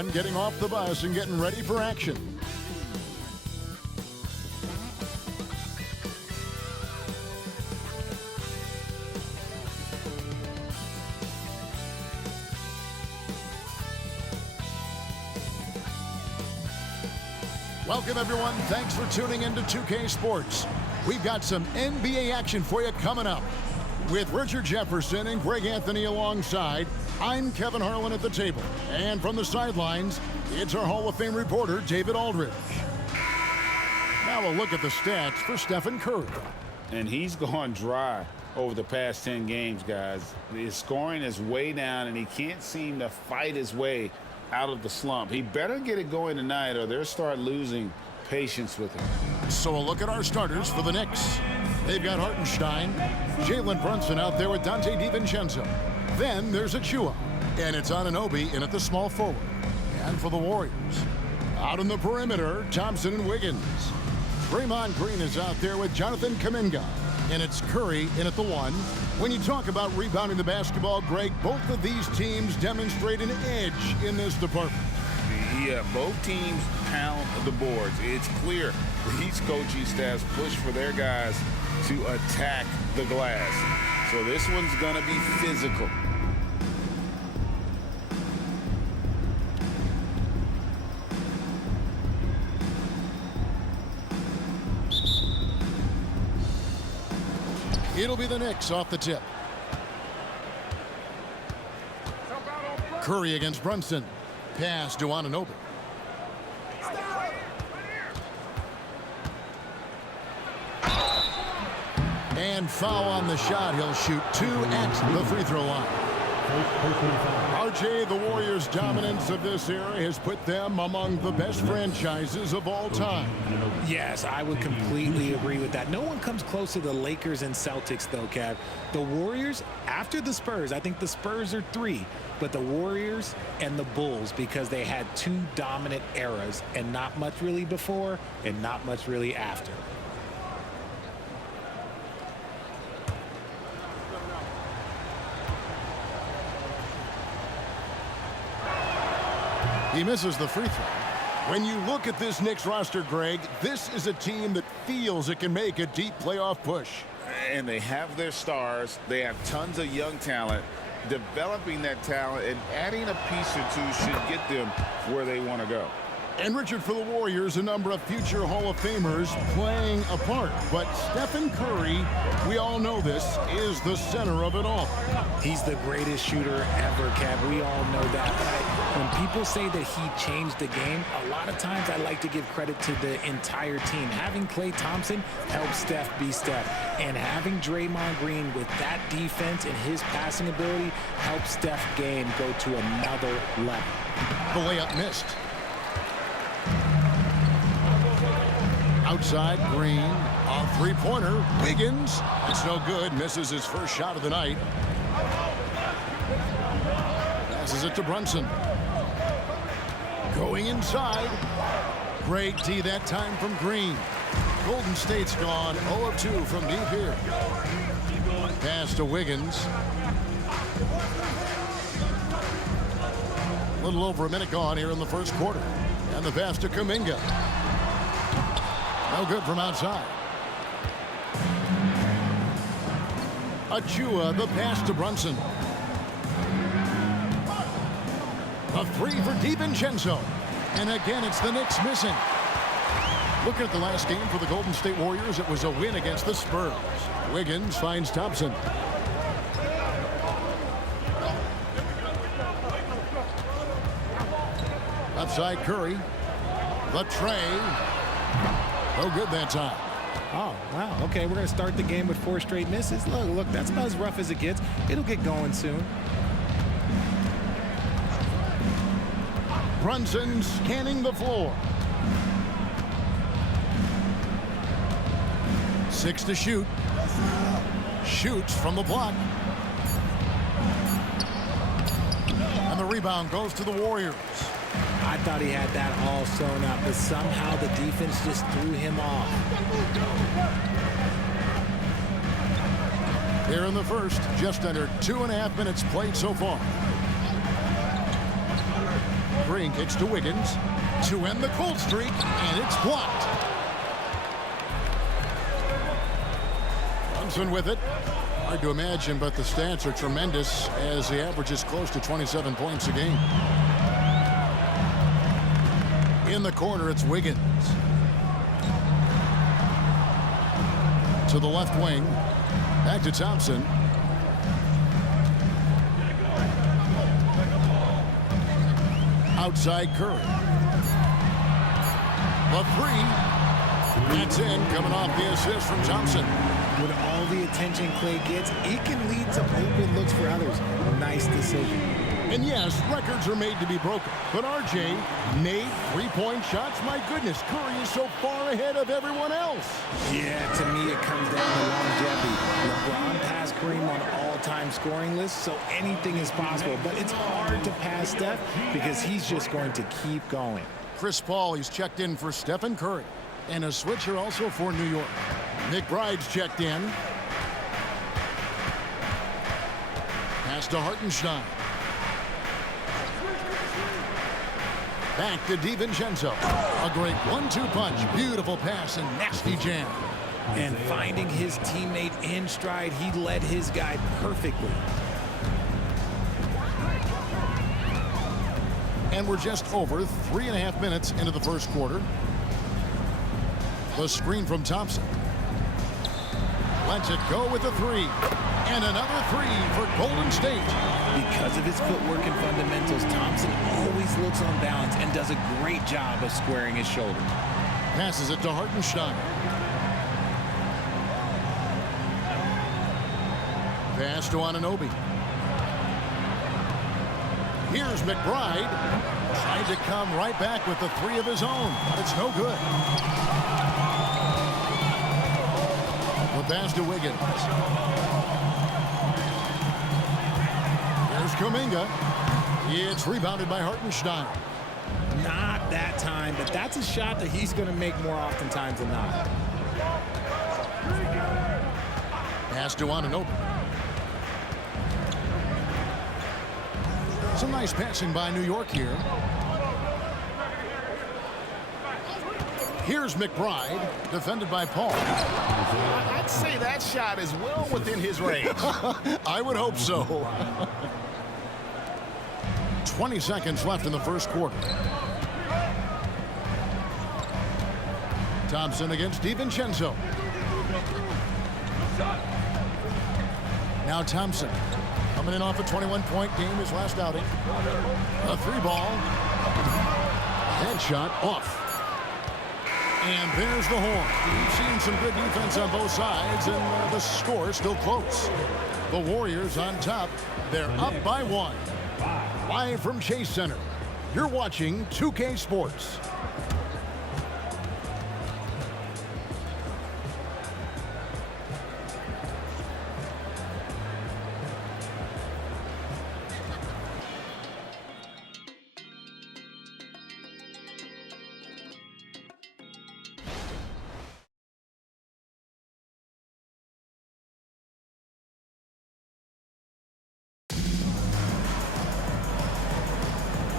everyone getting off the bus and getting ready for action. Welcome, everyone. Thanks for tuning into 2K Sports. We've got some NBA action for you coming up. With Richard Jefferson and Greg Anthony alongside, I'm Kevin Harlan at the table. And from the sidelines, it's our Hall of Fame reporter, David Aldridge. Now a look at the stats for Stephen Curry. And he's gone dry over the past 10 games, guys. His scoring is way down, and he can't seem to fight his way out of the slump. He better get it going tonight, or they'll start losing patience with him. So a look at our starters for the Knicks. They've got Hartenstein, Jalen Brunson out there with Dante DiVincenzo. Then there's Achua, and it's Anunoby in at the small forward. And for the Warriors, out on the perimeter, Thompson and Wiggins. Draymond Green is out there with Jonathan Kuminga, and it's Curry in at the 1. When you talk about rebounding the basketball, Greg, both of these teams demonstrate an edge in this department. Yeah, both teams pound the boards. It's clear these coaching staffs push for their guys to attack the glass. So this one's going to be physical. It'll be the Knicks off the tip. Curry against Brunson. Pass to Anunoby. And foul on the shot. He'll shoot 2 at the free throw line. RJ, the Warriors' dominance of this era has put them among the best franchises of all time. Yes, I would completely agree with that. No one comes close to the Lakers and Celtics, though, Kev. The Warriors, after the Spurs, I think the Spurs are 3, but the Warriors and the Bulls, because they had 2 dominant eras and not much really before and not much really after. He misses the free throw. When you look at this Knicks roster, Greg, this is a team that feels it can make a deep playoff push. And they have their stars. They have tons of young talent. Developing that talent and adding a piece or 2 should get them where they want to go. And Richard, for the Warriors, a number of future Hall of Famers playing a part. But Stephen Curry, we all know this, is the center of it all. He's the greatest shooter ever, Kev. We all know that. But when people say that he changed the game, a lot of times I like to give credit to the entire team. Having Klay Thompson helped Steph be Steph. And having Draymond Green with that defense and his passing ability helped Steph's game go to another level. The layup missed. Outside, Green, a three-pointer, Wiggins. It's no good, misses his first shot of the night. Passes it to Brunson. Going inside. Great D that time from Green. Golden State's gone 0 of 2 from deep here. Pass to Wiggins. A little over a minute gone here in the first quarter. And the pass to Kuminga. No good from outside. Achua, the pass to Brunson. A 3 for DiVincenzo. And again, it's the Knicks missing. Looking at the last game for the Golden State Warriors, it was a win against the Spurs. Wiggins finds Thompson. Outside Curry. The tray. No good that time. Oh, wow. Okay, we're going to start the game with 4 straight misses. Look, that's about as rough as it gets. It'll get going soon. Brunson scanning the floor. 6 to shoot. Shoots from the block. And the rebound goes to the Warriors. I thought he had that all sewn up, but somehow the defense just threw him off. Here in the first, just under 2.5 minutes played so far. Green kicks to Wiggins to end the cold streak, and it's blocked. Brunson with it. Hard to imagine, but the stats are tremendous as he averages close to 27 points a game. In the corner, it's Wiggins. To the left wing. Back to Thompson. Outside Curry. The three. That's in, coming off the assist from Thompson. With all the attention Clay gets, it can lead to open looks for others. Nice decision. And yes, records are made to be broken. But RJ, made three-point shots. My goodness, Curry is so far ahead of everyone else. Yeah, to me it comes down to longevity. LeBron passed Kareem on all-time scoring lists, so anything is possible. But it's hard to pass Steph because he's just going to keep going. Chris Paul, he's checked in for Stephen Curry. And a switcher also for New York. McBride's checked in. Pass to Hartenstein. Back to DiVincenzo. A great 1-2 punch. Beautiful pass and nasty jam. And finding his teammate in stride, he led his guy perfectly. And we're just over 3.5 minutes into the first quarter. The screen from Thompson. Lets it go with a three. And another three for Golden State. Because of his footwork and fundamentals, Thompson always looks on balance and does a great job of squaring his shoulder. Passes it to Hartenstein. Pass to Anunoby. Here's McBride. Trying to come right back with the three of his own. But it's no good. The pass to Wiggins. There's Kuminga. It's rebounded by Hartenstein. Not that time, but that's a shot that he's going to make more oftentimes than not. Pass to Anunoby. Some nice passing by New York here. Here's McBride, defended by Paul. I'd say that shot is well within his range. I would hope so. 20 seconds left in the first quarter. Thompson against DiVincenzo. Now Thompson coming in off a 21-point game, his last outing. A three ball. Headshot off. And there's the horn. We've seen some good defense on both sides, and the score still close. The Warriors on top. They're up by one. Live from Chase Center, you're watching 2K Sports.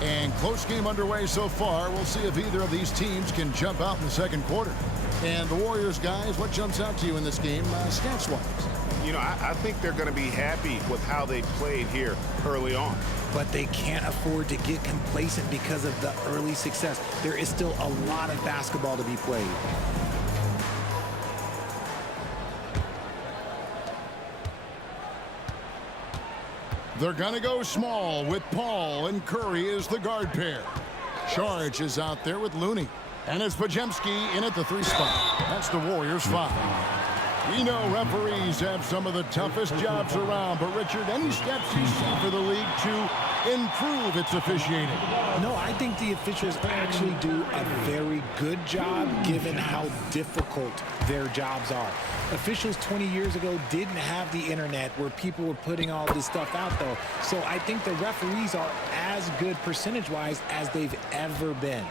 And close game underway so far. We'll see if either of these teams can jump out in the second quarter. And the Warriors, guys, what jumps out to you in this game, stats-wise? You know, I think they're going to be happy with how they played here early on. But they can't afford to get complacent because of the early success. There is still a lot of basketball to be played. They're going to go small with Paul and Curry as the guard pair. Charge is out there with Looney. And it's Pajemski in at the three spot. That's the Warriors' foul. We know referees have some of the toughest jobs around, but Richard, any steps you see for the league to improve its officiating? No, I think the officials actually do a very good job given how difficult their jobs are. Officials 20 years ago didn't have the internet where people were putting all this stuff out, though. So I think the referees are as good percentage-wise as they've ever been.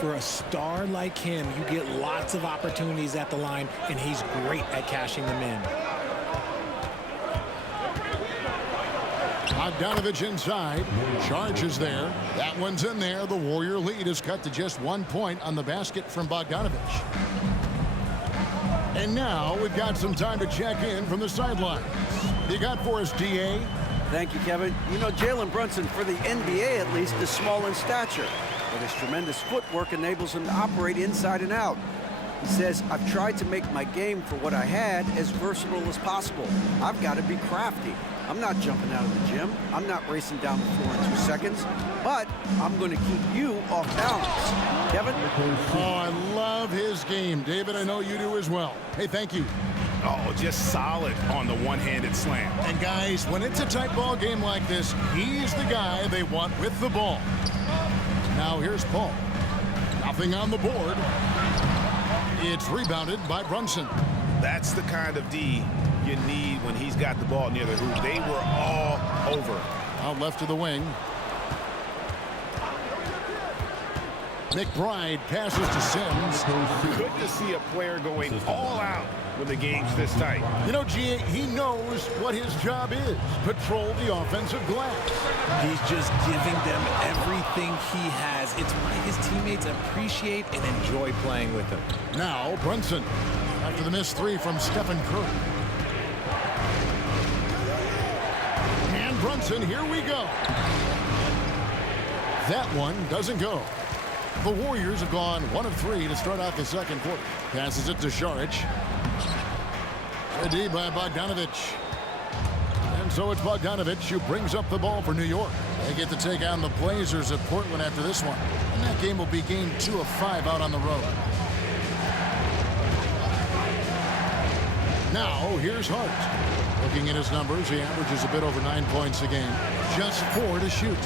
For a star like him, you get lots of opportunities at the line, and he's great at cashing them in. Bogdanovich inside. Charges there. That one's in there. The Warrior lead is cut to just 1 point on the basket from Bogdanovich. And now we've got some time to check in from the sidelines. You got for us, D.A.? Thank you, Kevin. You know, Jalen Brunson, for the NBA at least, is small in stature, but his tremendous footwork enables him to operate inside and out. He says, I've tried to make my game for what I had as versatile as possible. I've got to be crafty. I'm not jumping out of the gym. I'm not racing down the floor in 2 seconds, but I'm going to keep you off balance. Kevin? Oh, I love his game. David, I know you do as well. Hey, thank you. Oh, just solid on the one-handed slam. And guys, when it's a tight ball game like this, he's the guy they want with the ball. Now here's Paul. Nothing on the board. It's rebounded by Brunson. That's the kind of D you need when he's got the ball near the hoop. They were all over. Out left to the wing. McBride passes to Sims. Good to see a player going all out when the game's this tight. You know, G.A., he knows what his job is. Patrol the offensive glass. He's just giving them everything he has. It's why his teammates appreciate and enjoy playing with him. Now, Brunson. After the missed three from Stephen Curry. And Brunson, here we go. That one doesn't go. The Warriors have gone 1 of 3 to start out the second quarter. Passes it to Šarić. A D by Bogdanovich. And so it's Bogdanovich who brings up the ball for New York. They get to take on the Blazers at Portland after this one. And that game will be game 2 of 5 out on the road. Now, here's Hart. Looking at his numbers, he averages a bit over 9 points a game. Just 4 to shoot.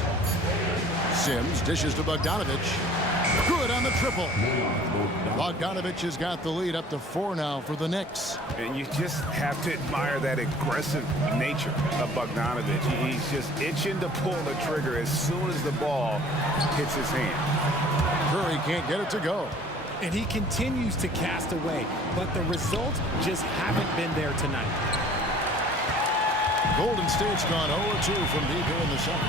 Sims dishes to Bogdanovich. Good on the triple. Bogdanovich has got the lead up to 4 now for the Knicks. And you just have to admire that aggressive nature of Bogdanovich. He's just itching to pull the trigger as soon as the ball hits his hand. Curry can't get it to go. And he continues to cast away, but the results just haven't been there tonight. Golden State's gone 0-2 from deep here in the second.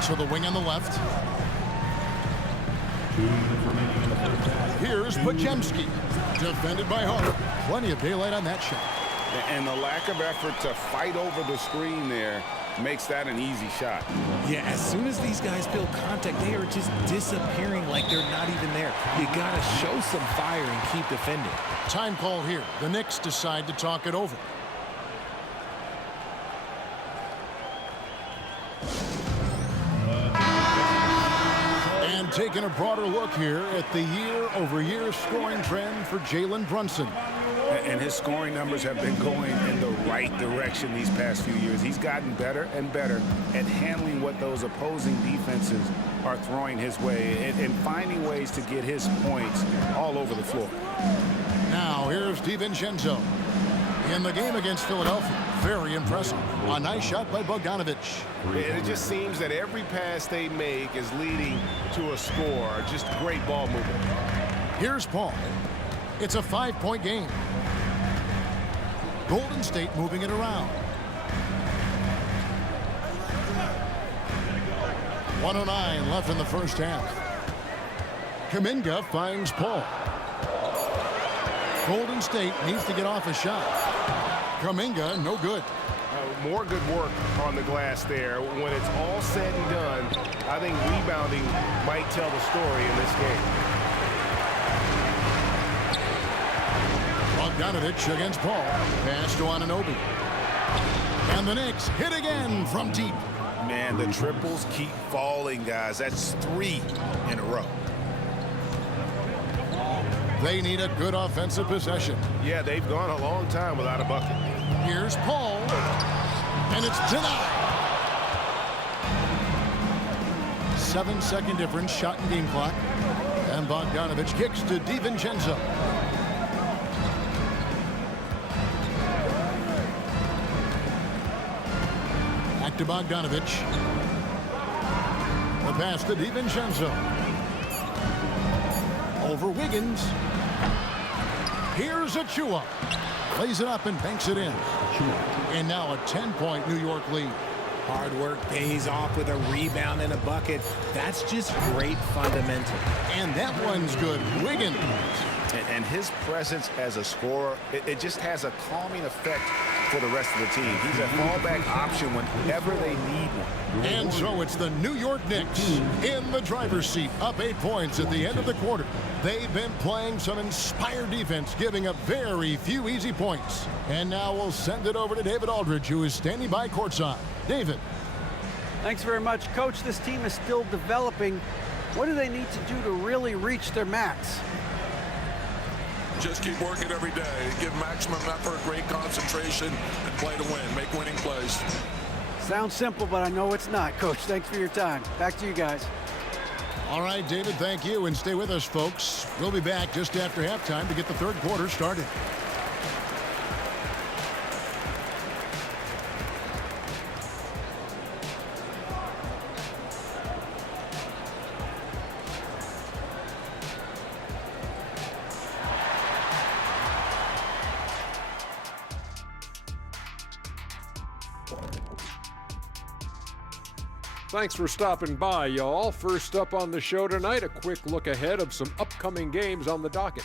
So the wing on the left. Here's Podziemski. Defended by Hart. Plenty of daylight on that shot. And the lack of effort to fight over the screen there makes that an easy shot. Yeah, as soon as these guys feel contact, they are just disappearing like they're not even there. You got to show some fire and keep defending. Time call here. The Knicks decide to talk it over. And taking a broader look here at the year-over-year scoring trend for Jalen Brunson. And his scoring numbers have been going in the right direction these past few years. He's gotten better and better at handling what those opposing defenses are throwing his way and finding ways to get his points all over the floor. Now here's DiVincenzo. In the game against Philadelphia, very impressive. A nice shot by Bogdanovich. And it just seems that every pass they make is leading to a score. Just great ball movement. Here's Paul. It's a 5-point game. Golden State moving it around. 1:09 left in the first half. Kuminga finds Paul. Golden State needs to get off a shot. Kuminga, no good. More good work on the glass there. When it's all said and done, I think rebounding might tell the story in this game. Bogdanovich against Paul. Pass to Anunoby. And the Knicks hit again from deep. Man, the triples keep falling, guys. That's 3 in a row. They need a good offensive possession. Yeah, they've gone a long time without a bucket. Here's Paul. And it's denied. 7-second difference, shot and game clock. And Bogdanovich kicks to DiVincenzo. Back to Bogdanovich. The pass to DiVincenzo. Over Wiggins. Here's Achua. Lays it up and banks it in. And now a 10-point New York lead. Hard work pays off with a rebound and a bucket. That's just great fundamental. And that one's good. Wiggins. And his presence as a scorer, it just has a calming effect for the rest of the team. He's a fallback option whenever they need one. And so it's the New York Knicks in the driver's seat, up 8 points at the end of the quarter. They've been playing some inspired defense, giving up very few easy points. And now we'll send it over to David Aldridge, who is standing by courtside. David. Thanks very much, Coach. This team is still developing. What do they need to do to really reach their max? Just keep working every day. Give maximum effort, great concentration, and play to win. Make winning plays. Sounds simple, but I know it's not, Coach. Thanks for your time. Back to you guys. All right, David, thank you. And stay with us, folks. We'll be back just after halftime to get the third quarter started. Thanks for stopping by, y'all. First up on the show tonight, a quick look ahead of some upcoming games on the docket.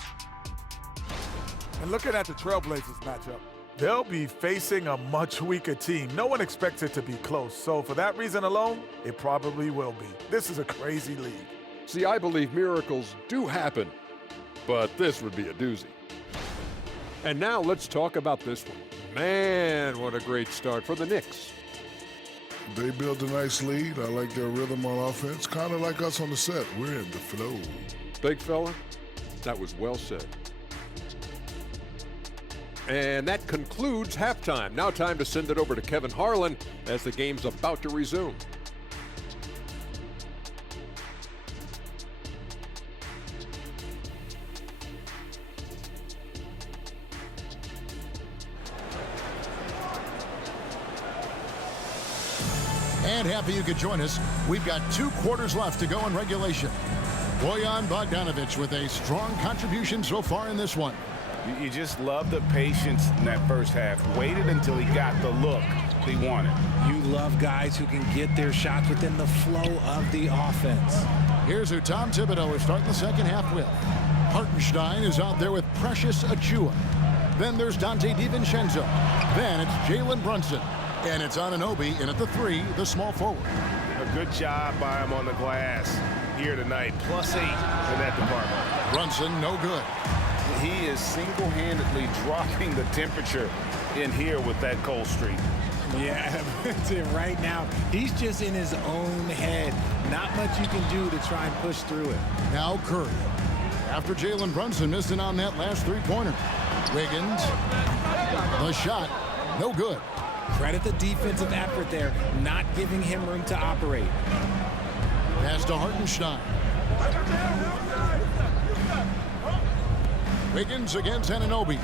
And looking at the Trailblazers matchup, they'll be facing a much weaker team. No one expects it to be close, so for that reason alone, it probably will be. This is a crazy league. See, I believe miracles do happen, but this would be a doozy. And now let's talk about this one. Man, what a great start for the Knicks. They built a nice lead. I like their rhythm on offense. Kind of like us on the set. We're in the flow. Big fella, that was well said. And that concludes halftime. Now time to send it over to Kevin Harlan as the game's about to resume. And happy you could join us. We've got 2 quarters left to go in regulation. Bojan Bogdanovic with a strong contribution so far in this one. You just love the patience in that first half. Waited until he got the look he wanted. You love guys who can get their shots within the flow of the offense. Here's who Tom Thibodeau is starting the second half with. Hartenstein is out there with Precious Achiuwa. Then there's Dante DiVincenzo. Then it's Jalen Brunson. And it's Anunoby in at the 3, the small forward. A good job by him on the glass here tonight. +8 in that department. Brunson, no good. He is single-handedly dropping the temperature in here with that cold streak. Yeah, that's it right now. He's just in his own head. Not much you can do to try and push through it. Now Curry. After Jalen Brunson missed it on that last 3-pointer. Wiggins. The shot, no good. Credit the defensive effort there, not giving him room to operate. Pass to Hartenstein. Wiggins against Anunoby.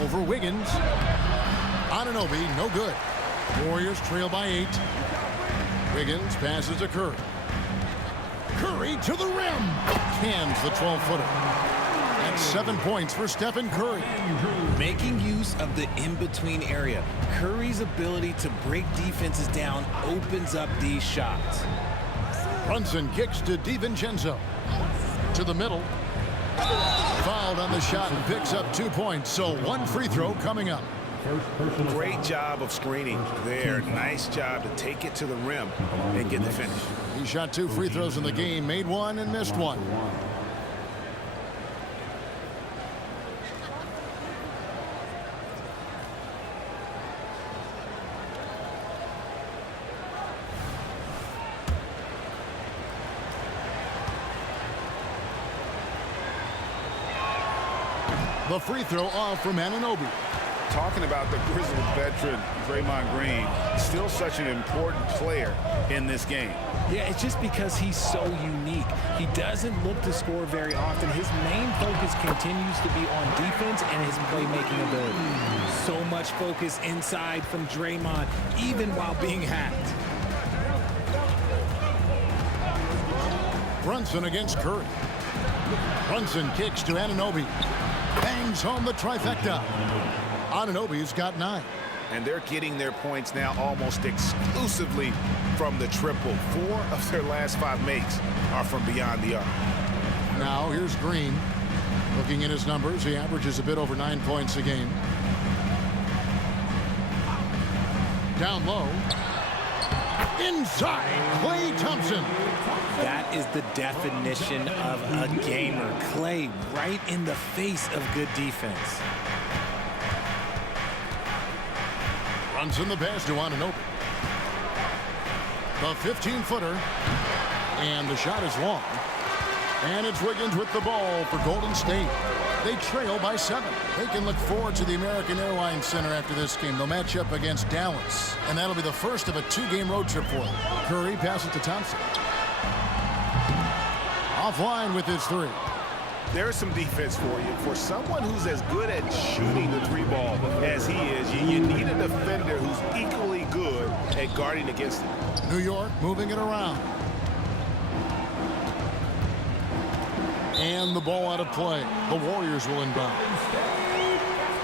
Over Wiggins. Anunoby, no good. Warriors trail by 8. Wiggins passes to Curry. Curry to the rim. Cans the 12-footer. That's 7 points for Stephen Curry. Making use of the in-between area. Curry's ability to break defenses down opens up these shots. Brunson kicks to DiVincenzo. To the middle. Fouled on the shot and picks up 2 points. So 1 free throw coming up. Great job of screening there. Nice job to take it to the rim and get the finish. He shot 2 free throws in the game, made 1 and missed 1. The free throw off from Anunoby. Talking about the grizzled veteran, Draymond Green, still such an important player in this game. Yeah, it's just because he's so unique. He doesn't look to score very often. His main focus continues to be on defense and his playmaking ability. So much focus inside from Draymond, even while being hacked. Brunson against Curry. Brunson kicks to Anunoby. bangs home the trifecta. Anunoby's got 9. And they're getting their points now almost exclusively from the triple. 4 of their last 5 makes are from beyond the arc. Now here's Green. Looking at his numbers, he averages a bit over 9 points a game. Down low. Inside, Klay Thompson. That is the definition of a gamer. Klay right in the face of good defense. Runs in the pass to Anunoby. The 15-footer. And the shot is long. And it's Wiggins with the ball for Golden State. They trail by 7. They can look forward to the American Airlines Center after this game. They'll match up against Dallas. And that'll be the first of a 2-game road trip for them. Curry passes to Thompson. Offline with his 3. There's some defense for you. For someone who's as good at shooting the 3 ball as he is, you need a defender who's equally good at guarding against it. New York moving it around. And the ball out of play. The Warriors will inbound.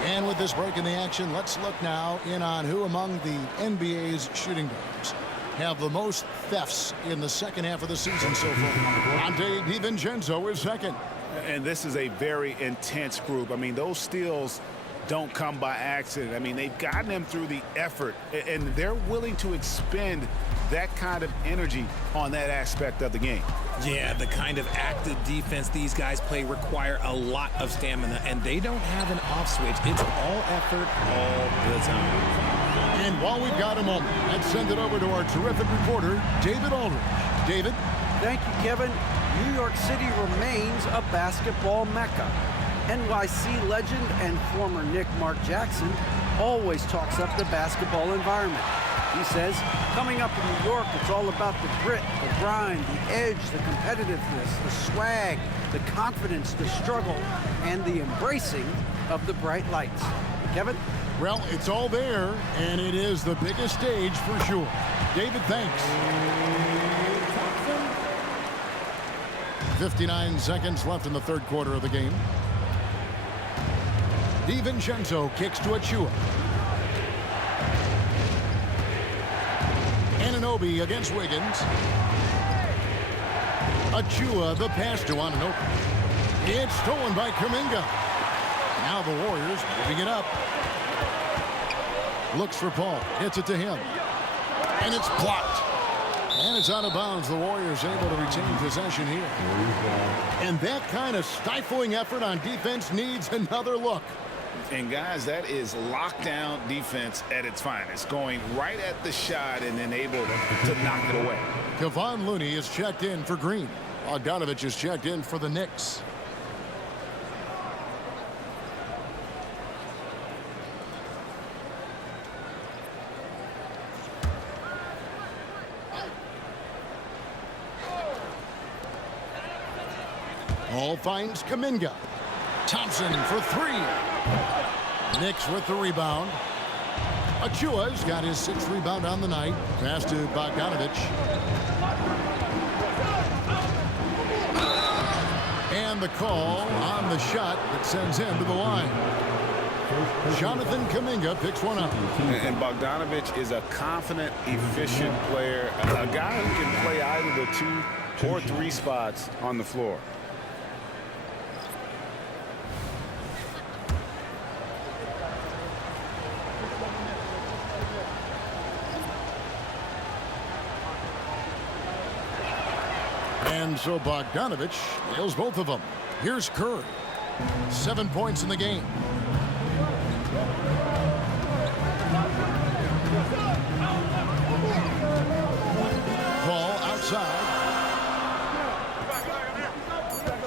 And with this break in the action, let's look now in on who among the NBA's shooting guards have the most thefts in the second half of the season so far. Dante DiVincenzo is second. And this is a very intense group. I mean, those steals don't come by accident. I mean, they've gotten them through the effort, and they're willing to expend that kind of energy on that aspect of the game. Yeah, the kind of active defense these guys play require a lot of stamina, and they don't have an off switch. It's all effort all the time. And while we've got a moment, let's send it over to our terrific reporter, David Aldridge. David? Thank you, Kevin. New York City remains a basketball mecca. NYC legend and former Knick Mark Jackson always talks up the basketball environment. He says, coming up in New York, it's all about the grit, the grind, the edge, the competitiveness, the swag, the confidence, the struggle, and the embracing of the bright lights. Kevin? Well, it's all there, and it is the biggest stage for sure. David, thanks. 59 seconds left in the third quarter of the game. DiVincenzo kicks to Achua. Anunoby against Wiggins. Achua, the pass to Anunoby. It's stolen by Kuminga. Now the Warriors moving it up. Looks for Paul. Hits it to him. And it's blocked. And it's out of bounds. The Warriors able to retain possession here. And that kind of stifling effort on defense needs another look. And guys, that is lockdown defense at its finest, going right at the shot and then able to knock it away. Kevon Looney is checked in for Green. Bogdanovich is checked in for the Knicks. Hall finds Kuminga. Thompson for 3. Knicks with the rebound. Achua's got his 6th rebound on the night. Pass to Bogdanovich. And the call on the shot that sends him to the line. Jonathan Kuminga picks one up. And Bogdanovich is a confident, efficient player, a guy who can play either the 2 or 3 spots on the floor. And so Bogdanovich nails both of them. Here's Curry. 7 points in the game. Ball outside.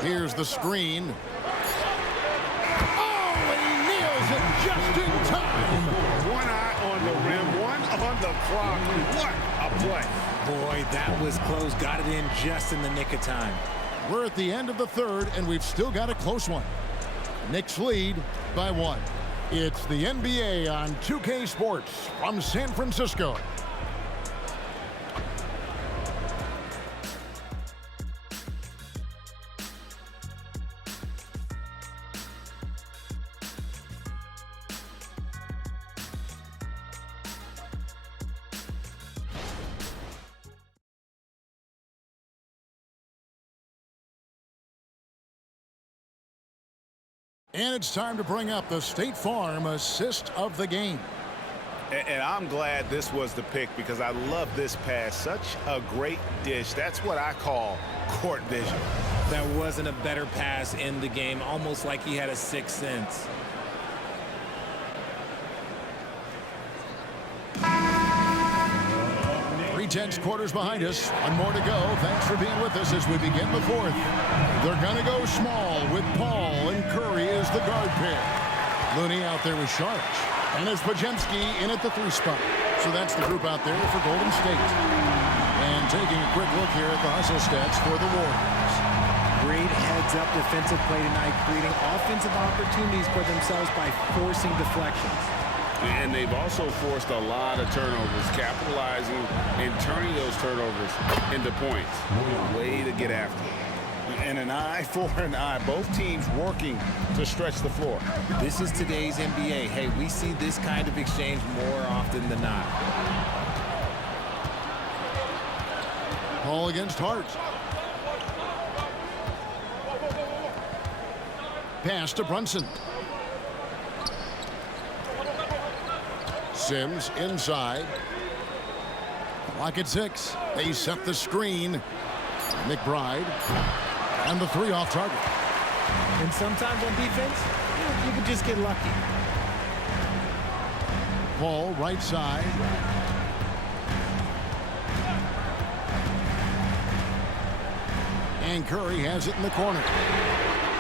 Here's the screen. Oh, he nails it just in time. One eye on the rim, one on the clock. What a play. Boy, that was close. Got it in just in the nick of time. We're at the end of the third, and we've still got a close one. Knicks lead by 1. It's the NBA on 2K Sports from San Francisco. And it's time to bring up the State Farm assist of the game. And I'm glad this was the pick because I love this pass. Such a great dish. That's what I call court vision. That wasn't a better pass in the game, almost like he had a sixth sense. 3/10 quarters behind us. One more to go. Thanks for being with us as we begin the fourth. They're going to go small with Paul and Curry as the guard pair. Looney out there with Sharp. And it's Pajemski in at the 3 spot. So that's the group out there for Golden State. And taking a quick look here at the hustle stats for the Warriors. Great heads-up defensive play tonight, creating offensive opportunities for themselves by forcing deflections. And they've also forced a lot of turnovers, capitalizing and turning those turnovers into points. Way to get after it. And an eye for an eye. Both teams working to stretch the floor. This is today's NBA. Hey, we see this kind of exchange more often than not. Paul against Hart. Pass to Brunson. Sims inside. Clock at 6. They set the screen. McBride. And the 3 off target. And sometimes on defense, you can just get lucky. Paul right side. And Curry has it in the corner.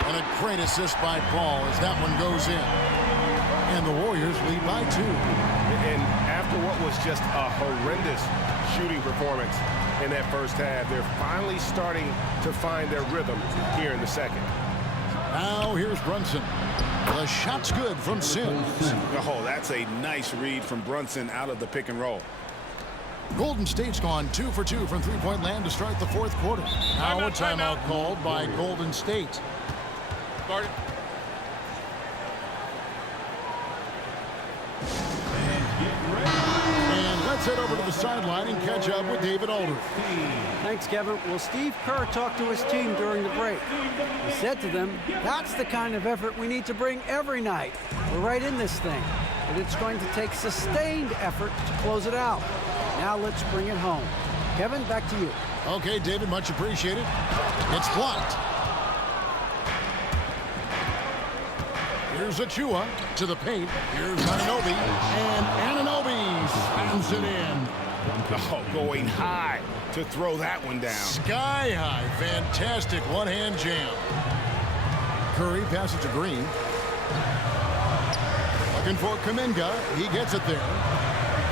And a great assist by Paul as that one goes in. And the Warriors lead by 2. And after what was just a horrendous shooting performance in that first half, they're finally starting to find their rhythm here in the second. Now here's Brunson. The shot's good from Sims. Oh, that's a nice read from Brunson out of the pick and roll. Golden State's gone 2 for 2 from three-point land to start the fourth quarter. Now a timeout called by Golden State. Started. And let's head over to the sideline and catch up with David Aldridge. Thanks, Kevin. Well, Steve Kerr talked to his team during the break. He said to them, that's the kind of effort we need to bring every night. We're right in this thing, but it's going to take sustained effort to close it out. Now let's bring it home. Kevin, back to you. Okay, David, much appreciated. It's blocked. Here's Achua to the paint. Here's Anunoby. And Anunoby slams it in. Oh, going high to throw that one down. Sky high. Fantastic one-hand jam. Curry passes to Green. Looking for Kuminga. He gets it there.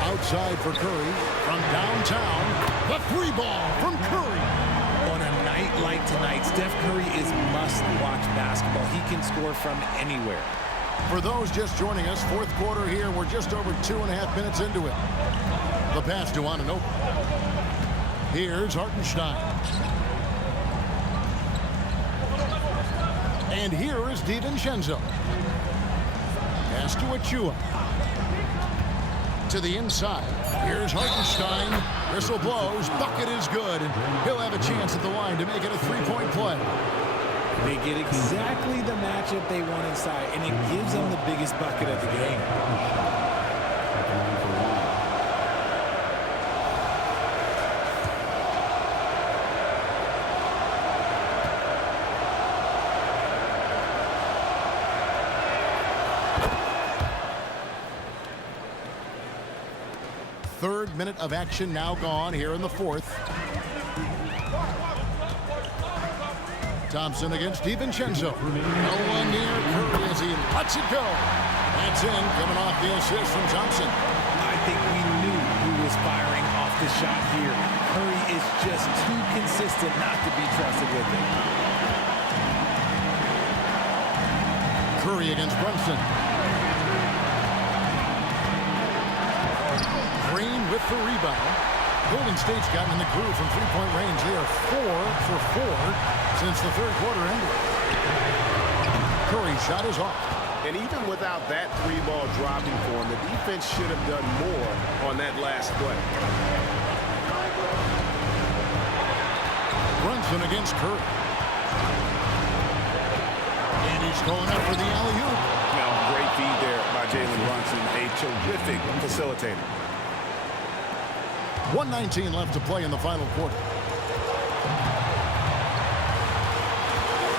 Outside for Curry. From downtown. The 3 ball from Curry. On a night like tonight, Steph Curry is must-watch basketball. He can score from anywhere. For those just joining us, fourth quarter here. We're just over 2.5 minutes into it. The pass to Anunoby. Here's Hartenstein. And here is DiVincenzo. Pass to Achua. To the inside. Here's Hartenstein. Whistle blows. Bucket is good. And he'll have a chance at the line to make it a 3-point play. They get exactly the matchup they want inside, and it gives them the biggest bucket of the game. Third minute of action now gone here in the fourth. Thompson against DiVincenzo. No one near Curry as he lets it go. That's in, coming off the assist from Thompson. I think we knew who was firing off the shot here. Curry is just too consistent not to be trusted with it. Curry against Brunson. Green with the rebound. Golden State's gotten in the groove from three-point range. They are 4 for 4 since the third quarter ended. Curry's shot is off. And even without that 3-ball dropping for him, the defense should have done more on that last play. Brunson against Curry. And he He's going up for the alley-oop. Now, great feed there by Jalen Brunson, a terrific facilitator. 1:19 left to play in the final quarter.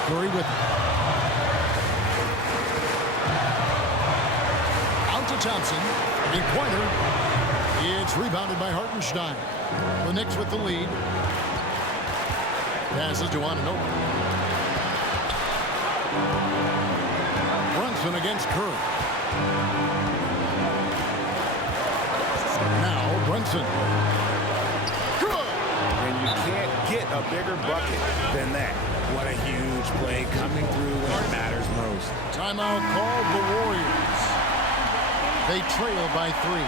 Curry with out to Thompson. Three-pointer. It's rebounded by Hartenstein. The Knicks with the lead. Passes to Anunoby. Brunson against Curry. Now Brunson. Good. And you can't get a bigger bucket than that. What a huge play coming through when it matters most. Timeout called the Warriors. They trail by 3.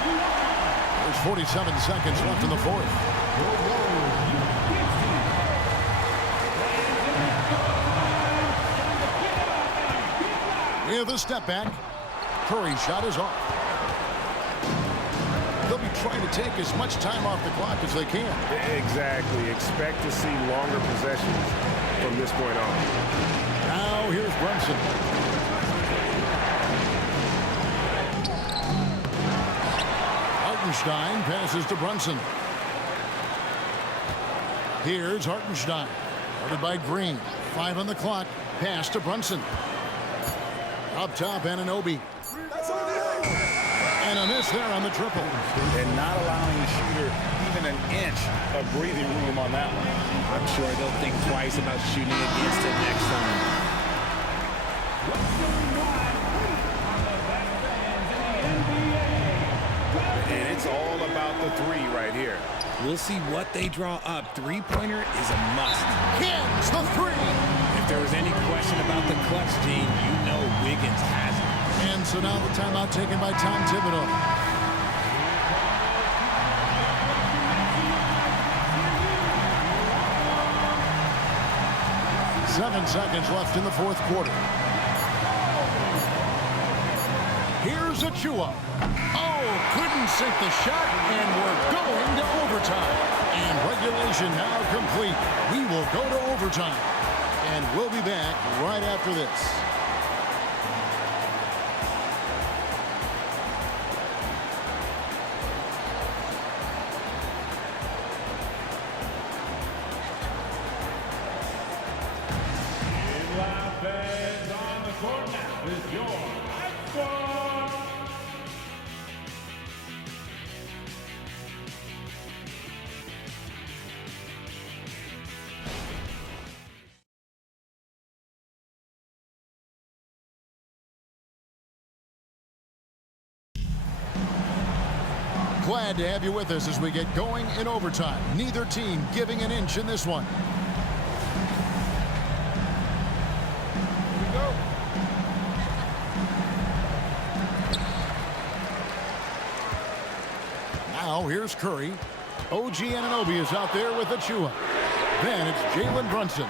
There's 47 seconds left in the fourth. With a step back. Curry's shot is off. They'll be trying to take as much time off the clock as they can. Exactly. Expect to see longer possessions from this point on. Now here's Brunson. Hartenstein passes to Brunson. Here's Hartenstein. Guarded by Green. 5 on the clock. Pass to Brunson. Up top, Anunoby. And a miss there on the triple. And not allowing the shooter even an inch of breathing room on that one. I'm sure they'll think twice about shooting against it next time. And it's all about the 3 right here. We'll see what they draw up. Three-pointer is a must. Hits the 3. If there was any question about the clutch, Gene, you know Wiggins has it. And so now the timeout taken by Tom Thibodeau. Seven seconds left in the fourth quarter. Here's Achua. Oh, couldn't sink the shot, and we're going to overtime. And regulation now complete. We will go to overtime. And we'll be back right after this. Glad to have you with us as we get going in overtime. Neither team giving an inch in this one. Here we go. Now here's Curry. OG Anunoby is out there with Achua. Then it's Jalen Brunson.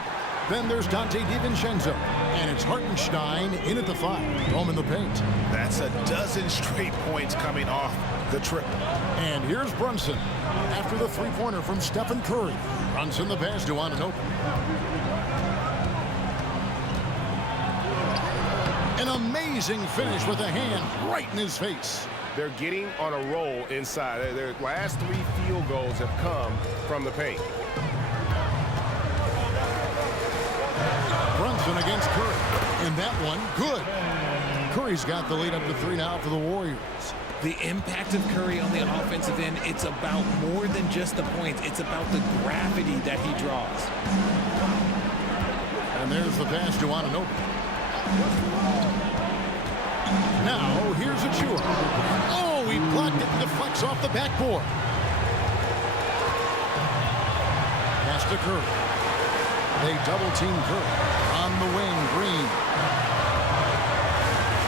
Then there's Dante DiVincenzo. And it's Hartenstein in at the 5. Home in the paint. That's a dozen straight points coming off the trip. And here's Brunson. After the three-pointer from Stephen Curry. Brunson the pass to Anunoby. An amazing finish with a hand right in his face. They're getting on a roll inside. Their last 3 field goals have come from the paint. Brunson against Curry. And that one, good. Curry's got the lead up to 3 now for the Warriors. The impact of Curry on the offensive end, it's about more than just the points. It's about the gravity that he draws. And there's the pass to Anunoby. Now, here's Achua. Oh, he blocked it and deflects off the backboard. Pass to Curry. They double-team Curry. On the wing, Green.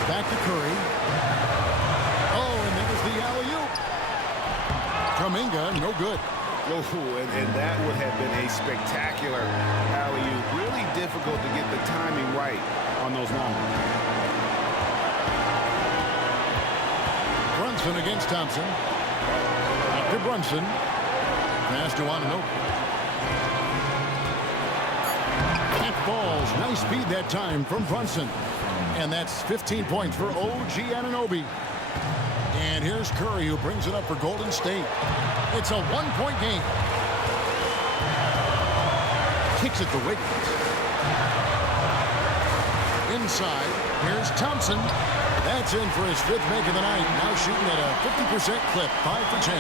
Back to Curry. Oh, and there's the alley-oop. Kuminga, no good. Oh, and that would have been a spectacular alley-oop. Really difficult to get the timing right on those long ones. Brunson against Thompson. Back to Brunson. Pass to Anunoby. That falls. Nice speed that time from Brunson. And that's 15 points for OG Anunoby. And here's Curry, who brings it up for Golden State. It's a one-point game. Kicks it to Wiggins. Inside, here's Thompson. That's in for his 5th make of the night. Now shooting at a 50% clip, 5 for 10.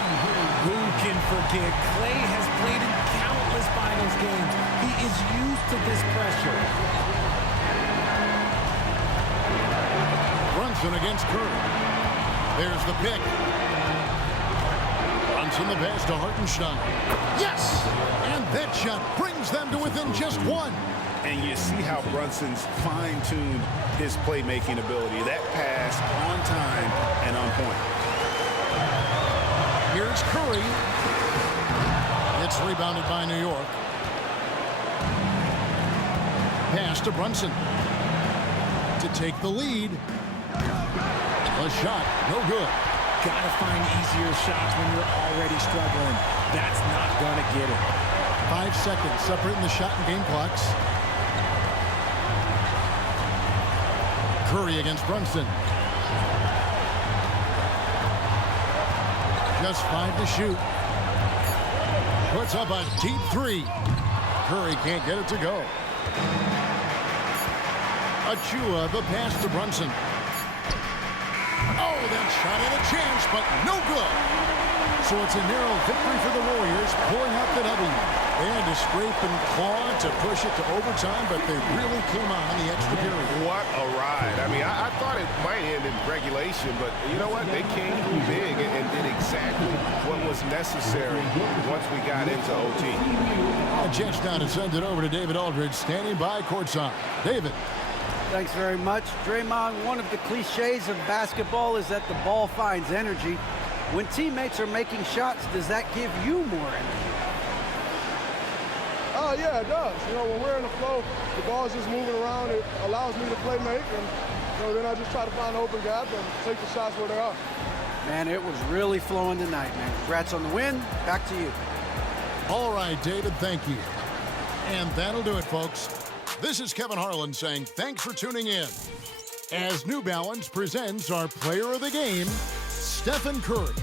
Who can forget? Clay has played in countless finals games. He is used to this pressure. Brunson against Curry. There's the pick. Brunson the pass to Hartenstein. Yes! And that shot brings them to within just 1. And you see how Brunson's fine-tuned his playmaking ability. That pass on time and on point. Here's Curry. It's rebounded by New York. Pass to Brunson to take the lead. A shot, no good. Gotta find easier shots when you're already struggling. That's not gonna get it. 5 seconds separating the shot and game clocks. Curry against Brunson. Just 5 to shoot. Puts up a deep 3. Curry can't get it to go. Achua, the pass to Brunson. Oh, that shot had a chance, but no good. So it's a narrow victory for the Warriors, pulling out the W. They had to scrape and claw to push it to overtime, but they really came on in the extra period. What a ride. I mean, I thought it might end in regulation, but you know what? They came big and did exactly what was necessary once we got into OT. A chance now to send it over to David Aldridge, standing by courtside. David. Thanks very much. Draymond, one of the cliches of basketball is that the ball finds energy. When teammates are making shots, does that give you more energy? Oh, yeah, it does. You know, when we're in the flow, the ball's just moving around. It allows me to play make, and then I just try to find an open gap and take the shots where they are. Man, it was really flowing tonight, man. Congrats on the win. Back to you. All right, David, thank you. And that'll do it, folks. This is Kevin Harlan saying thanks for tuning in. As New Balance presents our player of the game, Stephen Curry.